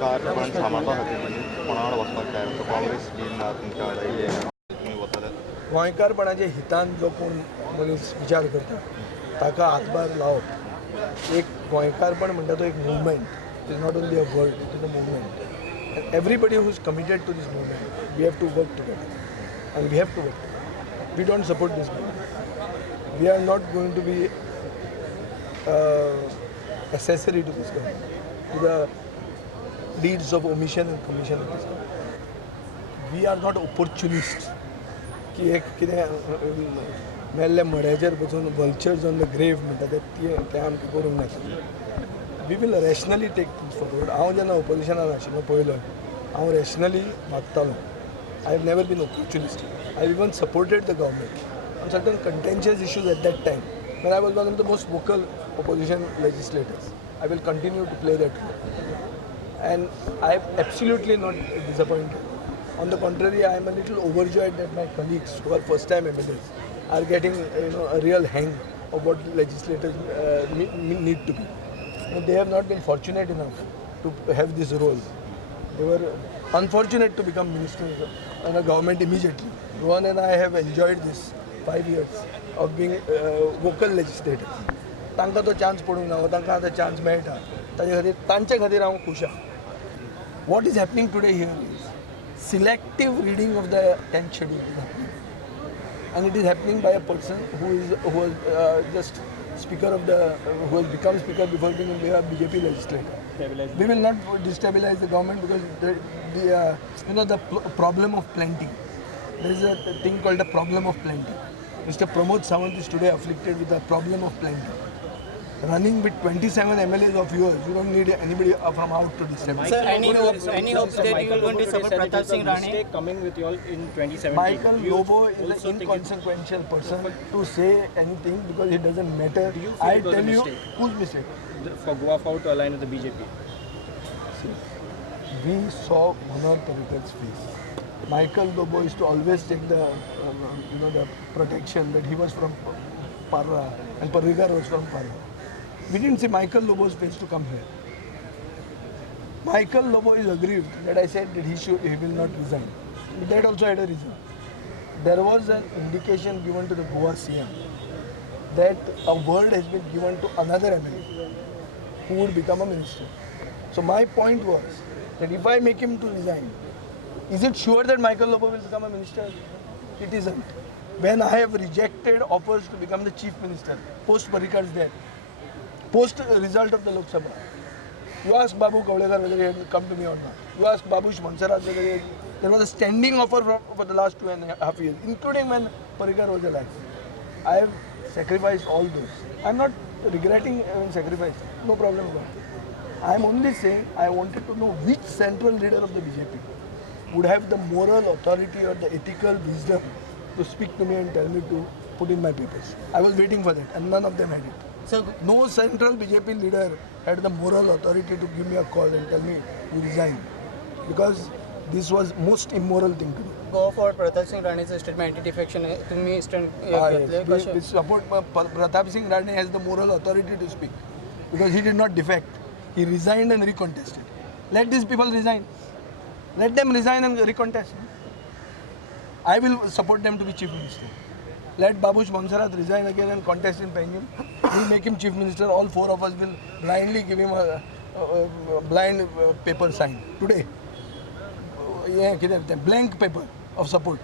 गोंयकार सांबाळपा खातीर म्हणजे कोणा वांगडा वचपाक जाय तो काँग्रेस बीन तुमच्या वांगडा तुमी वतले गोंयकारपणाच्या हितान जो कोण मनीस विचार करता ताका हातभार लावप एक गोंयकारपण म्हणटा तो एक movement it is not only a word it is a movement and everybody who is committed to this movement we have to work together and we have to work we don't support this movement we are not going to be accessory to this government, to the deeds of omission and commission of this government. We are not opportunists. की एक कितें मेल्ल्या मड्याचेर बसून vultures on the grave म्हणटा तें आमकां करूंक नाका. We will rationally take things forward. हांव जेन्ना ओपोजिशनान आशिल्लो पयलो हांव रॅशनली वागतालो. I have never been opportunistic. I even supported the government on certain contentious issues at that time. When I was one of the most vocal opposition legislators, I will continue to play that role. And I am absolutely not disappointed. On the contrary, I am a little overjoyed that my colleagues who are first-time MLAs are getting a real hang of what legislators need to be. And they have not been fortunate enough to have this role. They were unfortunate to become ministers in a government immediately. Rohan and I have enjoyed this 5 years of being vocal legislators. तांकां तो chance पडूंक ना तांकां आतां chance मेळटा ताजे खातीर तांचे खातीर हांव खूश आहा. What is happening today here is selective reading of the 10th schedule is happening and it is happening by a person who was just speaker of the who has become speaker before being a BJP legislator. We will not destabilize the government because the problem of plenty. There is a thing called the problem of plenty. Mr. Pramod Sawant is today afflicted with the problem of plenty. Running with 27 MLAs of yours, you don't need anybody from out to destabilize. Sir, any hopes that you are going to support Pratap Singh Rane? Coming with you all in 2017. Michael Lobo is an inconsequential person to say anything because it doesn't matter. I tell you, whose mistake? For Goa Fort to align with the BJP. See, we saw Manor Parikar's face. Michael Lobo used to always take the the protection that he was from Parra and Parrikar was from Parra. We didn't see Michael Lobo's face to come here. Michael Lobo is aggrieved that I said that he will not resign. That also had a reason. There was an indication given to the Goa CM that a word has been given to another MLA who would become a minister. So my point was that if I make him to resign, is it sure that Michael Lobo will become a minister? It isn't. When I have rejected offers to become the chief minister, post Parikar's death, post result of the Lok Sabha, you ask Babu Kavlekar whether he had come to me or not. You ask Babush Mansarat whether there was a standing offer for the last 2.5 years, including when Parrikar was alive. I have sacrificed all those. I am not regretting having sacrificed. No problem about it. I am only saying I wanted to know which central leader of the BJP would have the moral authority or the ethical wisdom to speak to me and tell me to put in my papers. I was waiting for that and none of them had it. So, no central BJP leader had the moral authority to give me a call and tell me you resign because this was most immoral thing to do. Go for Pratap Singh Rane's statement anti-defection है. तुम्ही stand We support Pratap Singh Rane has the moral authority to speak because he did not defect. He resigned and recontested. Let these people resign. Let them resign and recontest. I will support them to be chief minister. Let Babush Mansarat resign again and contest in Pangil. We'll make him chief minister. All four of us will blindly give him a blind paper sign today. Blank paper of support.